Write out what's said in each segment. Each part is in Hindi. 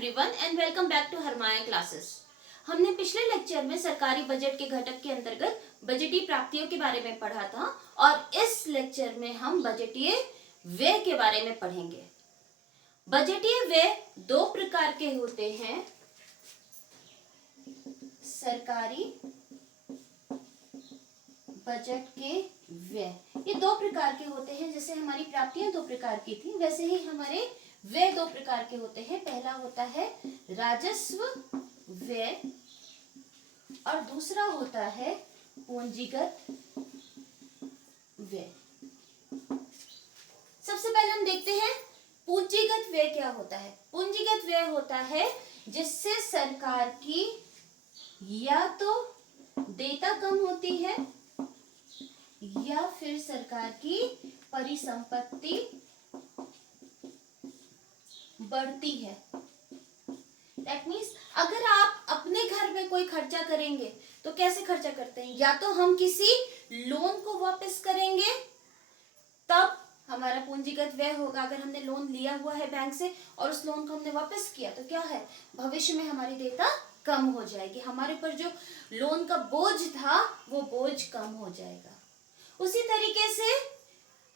Everyone and welcome back to हरमाया क्लासेस। हमने पिछले लेक्चर में सरकारी बजट के घटक के अंतर्गत बजटीय प्राप्तियों के बारे में पढ़ा था और इस लेक्चर में हम बजटीय व्यय के बारे में पढ़ेंगे। बजटीय व्यय दो प्रकार के होते हैं, सरकारी बजट के व्यय। ये दो प्रकार के होते हैं, जैसे हमारी प्राप्तियां दो प्रकार की थी वैसे ही हमारे व्यय दो प्रकार के होते हैं। पहला होता है राजस्व व्यय और दूसरा होता है पूंजीगत व्यय। सबसे पहले हम देखते हैं पूंजीगत व्यय क्या होता है। पूंजीगत व्यय होता है जिससे सरकार की या तो देयता कम होती है या फिर सरकार की परिसंपत्ति बढ़ती है। That means, अगर आप अपने घर में कोई खर्चा करेंगे तो कैसे खर्चा करते हैं, या तो हम किसी लोन को वापस करेंगे तब हमारा पूंजीगत व्यय होगा। अगर हमने लोन लिया हुआ है बैंक से और उस लोन को हमने वापस किया तो क्या है, भविष्य में हमारी देयता कम हो जाएगी, हमारे पर जो लोन का बोझ था वो बोझ कम हो जाएगा। उसी तरीके से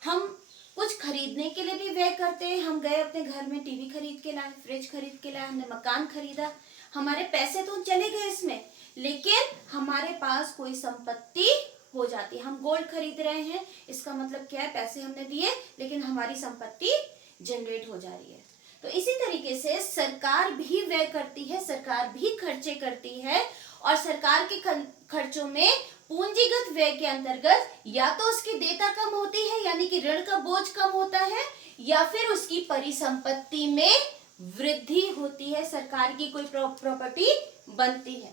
हम कुछ खरीदने के लिए भी व्यय करते हैं। हम गए अपने घर में टीवी खरीद के लाए, फ्रिज खरीद के लाए, हमने मकान खरीदा, हमारे पैसे तो चले गए इसमें, लेकिन हमारे पास कोई संपत्ति हो जाती है। हम गोल्ड खरीद रहे हैं, इसका मतलब क्या है, पैसे हमने दिए लेकिन हमारी संपत्ति जनरेट हो जा रही है। तो इसी तरीके से सरकार भी व्यय करती है, सरकार भी खर्चे करती है और सरकार के खर्चों में पूंजीगत व्यय के अंतर्गत या तो उसकी देयता कम होती है यानी कि ऋण का बोझ कम होता है, या फिर उसकी परिसंपत्ति में वृद्धि होती है, सरकार की कोई प्रॉपर्टी बनती है।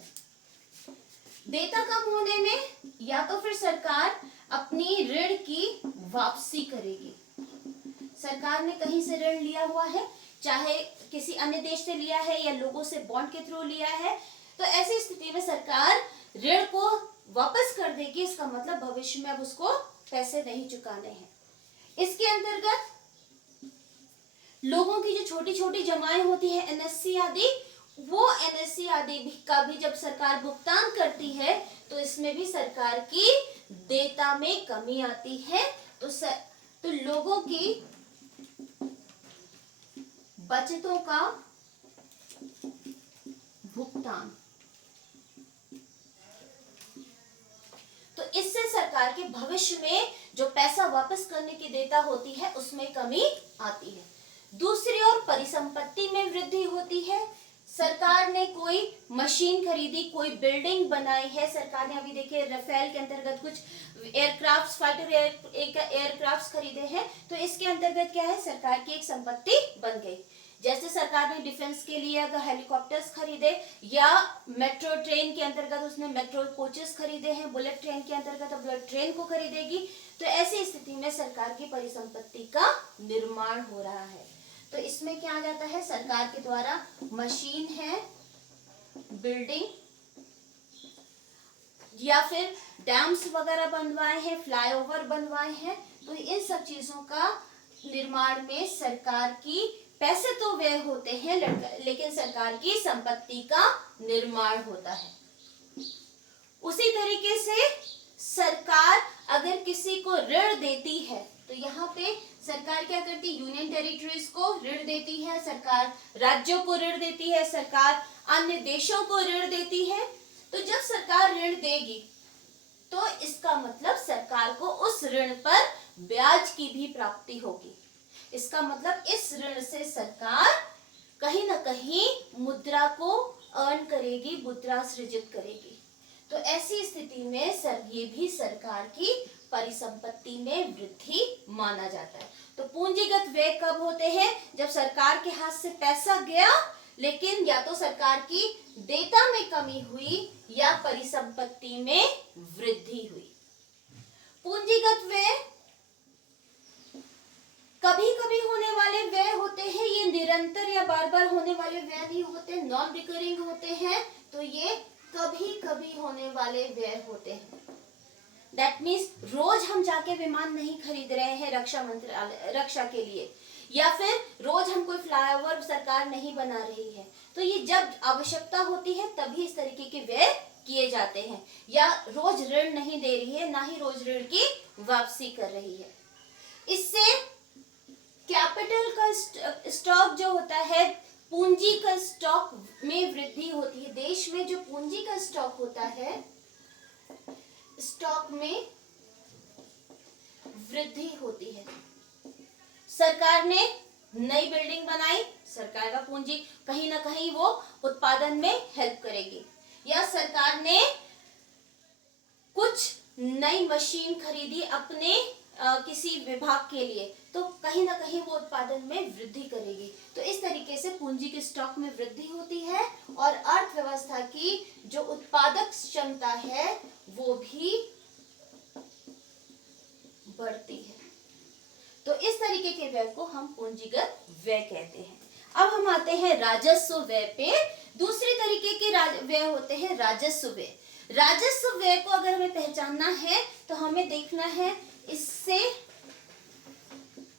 देयता कम होने में या तो फिर सरकार अपनी ऋण की वापसी करेगी। सरकार ने कहीं से ऋण लिया हुआ है, चाहे किसी अन्य देश से लिया है या लोगों से बॉन्ड के थ्रू लिया है, तो ऐसी स्थिति में सरकार ऋण को वापस कर देगी। इसका मतलब भविष्य में अब उसको पैसे नहीं चुकाने हैं। इसके अंतर्गत लोगों की जो छोटी छोटी जमाएं होती है, एनएससी आदि, वो एनएससी आदि का भी जब सरकार भुगतान करती है तो इसमें भी सरकार की देयता में कमी आती है। तो लोगों की बचतों का भुगतान, तो इससे सरकार के भविष्य में जो पैसा वापस करने की देयता होती है उसमें कमी आती है। दूसरी ओर परिसंपत्ति में वृद्धि होती है। सरकार ने कोई मशीन खरीदी, कोई बिल्डिंग बनाई है। सरकार ने अभी देखिए राफेल के अंतर्गत कुछ एयरक्राफ्ट, फाइटर एयरक्राफ्ट खरीदे हैं, तो इसके अंतर्गत क्या है, सरकार की एक संपत्ति बन गई। जैसे सरकार ने डिफेंस के लिए अगर हेलीकॉप्टर्स खरीदे या मेट्रो ट्रेन के अंतर्गत उसने मेट्रो कोचेस खरीदे हैं, बुलेट ट्रेन के अंतर्गत अब बुलेट ट्रेन को खरीदेगी, तो ऐसी स्थिति में सरकार की परिसंपत्ति का निर्माण हो रहा है। तो इसमें क्या आ जाता है, सरकार के द्वारा मशीन है, बिल्डिंग या फिर डैम्स वगैरह बनवाए हैं, फ्लाईओवर बनवाए हैं, तो इन सब चीजों का निर्माण में सरकार की पैसे तो व्यय होते हैं लेकिन सरकार की संपत्ति का निर्माण होता है। उसी तरीके से सरकार अगर किसी को ऋण देती है तो यहाँ पे सरकार क्या करती है, यूनियन टेरिटरीज को ऋण देती है, सरकार राज्यों को ऋण देती है, सरकार अन्य देशों को ऋण देती है। तो जब सरकार ऋण देगी तो इसका मतलब सरकार को उस ऋण पर ब्याज की भी प्राप्ति होगी। इसका मतलब इस ऋण से सरकार कहीं ना कहीं मुद्रा को अर्न करेगी, मुद्रा सृजित करेगी। तो ऐसी स्थिति में ये भी सरकार की परिसंपत्ति में वृद्धि माना जाता है। तो पूंजीगत व्यय कब होते हैं, जब सरकार के हाथ से पैसा गया लेकिन या तो सरकार की देयता में कमी हुई या परिसंपत्ति में वृद्धि हुई। पूंजीगत व्यय कभी कभी होने वाले व्यय होते हैं, ये निरंतर या बार बार होने वाले व्यय नहीं होते, नॉन रिकरिंग होते हैं, तो ये कभी कभी होने वाले व्यय होते हैं। दैट मीन्स रोज हम जाके विमान नहीं खरीद रहे हैं रक्षा के लिए, या फिर रोज हम कोई फ्लाईओवर सरकार नहीं बना रही है, तो ये जब आवश्यकता होती है तभी इस तरीके के व्यय किए जाते हैं। या रोज ऋण नहीं दे रही है, ना ही रोज ऋण की वापसी कर रही है। इससे कैपिटल का स्टॉक जो होता है, पूंजी का स्टॉक में वृद्धि होती है। देश में जो पूंजी का स्टॉक होता है, स्टॉक में वृद्धि होती है। सरकार ने नई बिल्डिंग बनाई, सरकार का पूंजी कहीं ना कहीं वो उत्पादन में हेल्प करेगी। या सरकार ने कुछ नई मशीन खरीदी अपने किसी विभाग के लिए, तो कहीं ना कहीं वो उत्पादन में वृद्धि करेगी। तो इस तरीके से पूंजी के स्टॉक में वृद्धि होती है और अर्थव्यवस्था की जो उत्पादक क्षमता है वो भी बढ़ती है। तो इस तरीके के व्यय को हम पूंजीगत व्यय कहते हैं। अब हम आते हैं राजस्व व्यय पे। दूसरी तरीके के व्यय होते हैं राजस्व व्यय। राजस्व व्यय को अगर हमें पहचानना है तो हमें देखना है, इससे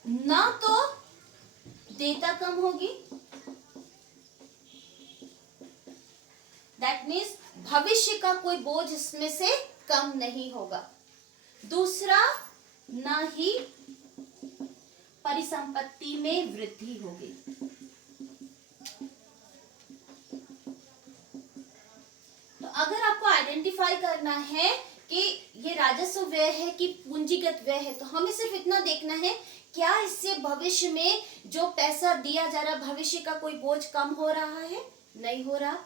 ना तो देयता कम होगी, दैट मीन्स भविष्य का कोई बोझ इसमें से कम नहीं होगा। दूसरा, ना ही परिसंपत्ति में वृद्धि होगी। तो अगर आपको आइडेंटिफाई करना है कि ये राजस्व व्यय है कि पूंजीगत व्यय है, तो हमें सिर्फ इतना देखना है, क्या इससे भविष्य में जो पैसा दिया जा रहा है, भविष्य का कोई बोझ कम हो रहा है? नहीं हो रहा,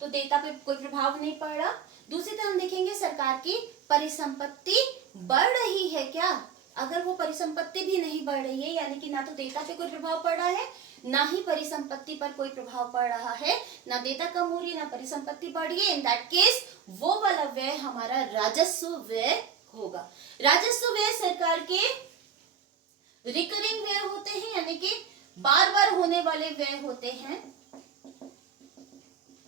तो देयता पे कोई प्रभाव नहीं पड़ रहा। दूसरी तरफ हम देखेंगे सरकार की परिसंपत्ति बढ़ रही है क्या? अगर वो परिसंपत्ति भी नहीं बढ़ रही है, यानी कि ना तो देयता पे कोई प्रभाव पड़ रहा है, ना ही परिसंपत्ति पर कोई प्रभाव पड़ रहा है, ना देयता कम हो रही है, ना परिसंपत्ति बढ़ रही है, इन दैट केस वो वाला व्यय हमारा राजस्व व्यय होगा। राजस्व व्यय सरकार के रिकरिंग व्यय होते हैं, यानी कि बार बार होने वाले व्यय होते हैं,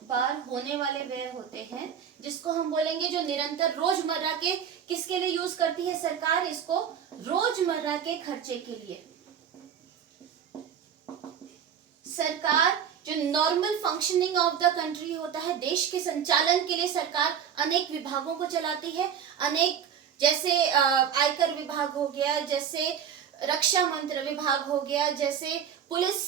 बार होने वाले व्यय होते हैं, जिसको हम बोलेंगे जो निरंतर रोजमर्रा के किसके लिए यूज करती है सरकार? इसको रोजमर्रा के खर्चे के लिए। सरकार जो normal functioning of the country होता है, देश के संचालन के लिए सरकार अनेक विभागों को चलाती है। अनेक, जैसे आयकर विभाग हो गया, जैसे रक्षा मंत्र विभाग हो गया, जैसे पुलिस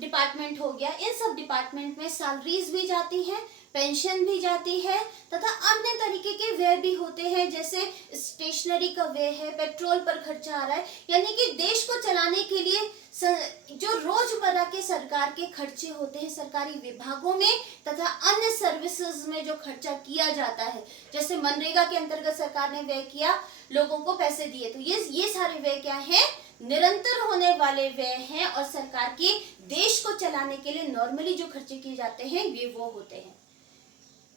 डिपार्टमेंट हो गया, इन सब डिपार्टमेंट में सैलरीज भी जाती हैं, पेंशन भी जाती है, तथा अन्य तरीके के व्यय भी होते हैं, जैसे स्टेशनरी का व्यय है, पेट्रोल पर खर्चा आ रहा है। यानी कि देश को चलाने के लिए जो रोजमर्रा के सरकार के खर्चे होते हैं सरकारी विभागों में तथा अन्य सर्विसेज में जो खर्चा किया जाता है, जैसे मनरेगा के अंतर्गत सरकार ने व्यय किया, लोगों को पैसे दिए, तो ये सारे व्यय क्या है? निरंतर होने वाले व्यय हैं और सरकार के देश को चलाने के लिए नॉर्मली जो खर्चे किए जाते हैं ये वो होते हैं।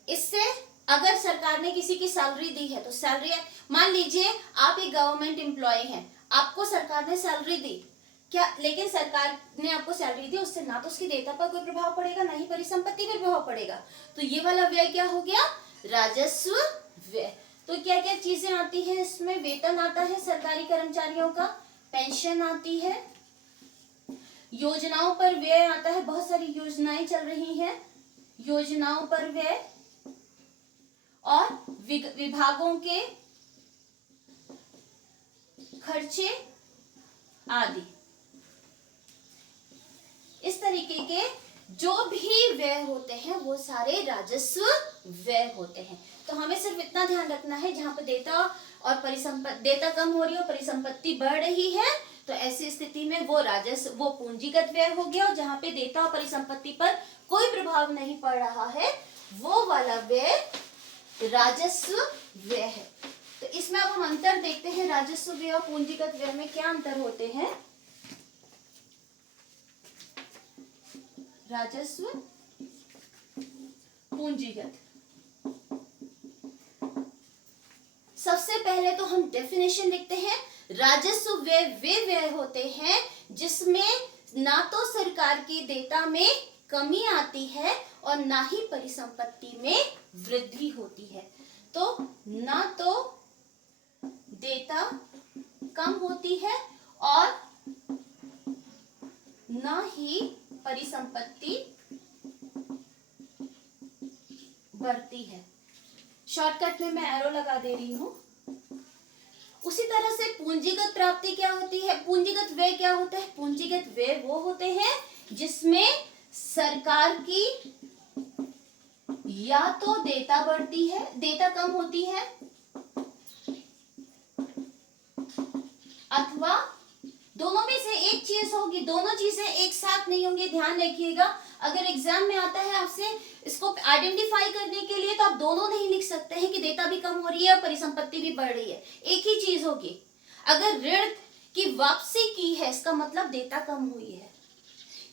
इससे अगर सरकार ने किसी की सैलरी दी है, तो सैलरी, मान लीजिए आप एक गवर्नमेंट एम्प्लॉय हैं, आपको सरकार ने सैलरी दी क्या, लेकिन सरकार ने आपको सैलरी दी, उससे ना तो उसकी देयता पर कोई प्रभाव पड़ेगा, ना ही परिसंपत्ति पर प्रभाव पड़ेगा, तो ये वाला व्यय क्या हो गया? राजस्व व्यय। तो क्या क्या चीजें आती है इसमें? वेतन आता है सरकारी कर्मचारियों का, पेंशन आती है, योजनाओं पर व्यय आता है, बहुत सारी योजनाएं चल रही हैं, योजनाओं पर व्यय, और विभागों के खर्चे आदि। इस तरीके के जो भी व्यय होते हैं वो सारे राजस्व व्यय होते हैं। तो हमें सिर्फ इतना ध्यान रखना है, जहां पर देयता और परिसंपत्ति, देयता कम हो रही है और परिसंपत्ति बढ़ रही है, तो ऐसी स्थिति में वो राजस्व, वो पूंजीगत व्यय हो गया, और जहां पे देयता और परिसंपत्ति पर कोई प्रभाव नहीं पड़ रहा है वो वाला व्यय राजस्व व्यय है। तो इसमें अब हम अंतर देखते हैं, राजस्व व्यय और पूंजीगत व्यय में क्या अंतर होते हैं। राजस्व, पूंजीगत। सबसे पहले तो हम डेफिनेशन लिखते हैं, राजस्व व्यय वे व्यय होते हैं जिसमें ना तो सरकार की देयता में कमी आती है और ना ही परिसंपत्ति में वृद्धि होती है। तो ना तो देयता कम होती है और ना ही परिसंपत्ति बढ़ती है। शॉर्टकट में मैं एरो लगा दे रही हूं। उसी तरह से पूंजीगत प्राप्ति क्या होती है, पूंजीगत व्यय क्या होता है? पूंजीगत व्यय वो होते हैं जिसमें सरकार की या तो देयता बढ़ती है, देयता कम होती है, अथवा दोनों में से एक चीज होगी। दोनों चीजें एक साथ नहीं होंगी, ध्यान रखिएगा। अगर एग्जाम में आता है आपसे इसको आइडेंटिफाई करने के लिए, तो आप दोनों नहीं लिख सकते हैं कि देयता भी कम हो रही है और परिसंपत्ति भी बढ़ रही है। एक ही चीज होगी। अगर ऋण की वापसी की है, इसका मतलब देयता कम हुई है,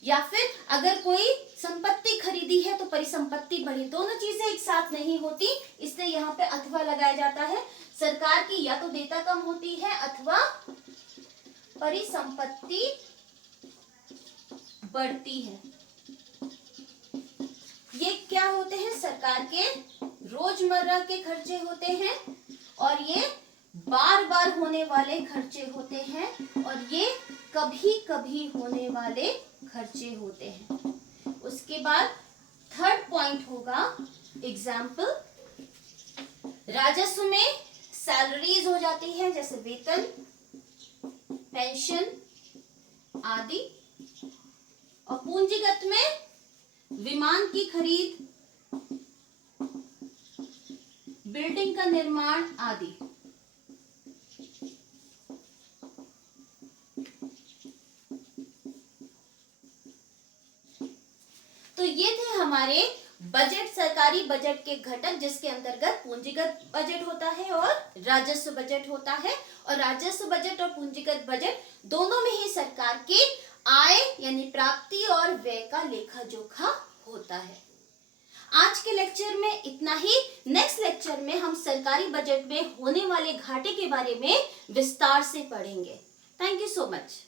या फिर अगर कोई संपत्ति खरीदी है तो परिसंपत्ति बढ़ी। दोनों चीजें एक साथ नहीं होती, इसलिए यहाँ पे अथवा लगाया जाता है। सरकार की या तो देयता कम होती है अथवा परिसंपत्ति बढ़ती है। ये क्या होते हैं? सरकार के रोजमर्रा के खर्चे होते हैं और ये बार बार होने वाले खर्चे होते हैं और ये कभी कभी होने वाले खर्चे होते हैं। उसके बाद थर्ड पॉइंट होगा एग्जाम्पल। राजस्व में सैलरीज हो जाती है, जैसे वेतन, पेंशन आदि, और पूंजीगत में विमान की खरीद, बिल्डिंग का निर्माण आदि। तो ये थे हमारे बजट, सरकारी बजट के घटक, जिसके अंतर्गत पूंजीगत बजट होता है और राजस्व बजट होता है। और राजस्व बजट और पूंजीगत बजट दोनों में ही सरकार के आय यानी प्राप्ति और व्यय का लेखा जोखा होता है। आज के लेक्चर में इतना ही। नेक्स्ट लेक्चर में हम सरकारी बजट में होने वाले घाटे के बारे में विस्तार से पढ़ेंगे। Thank you so much.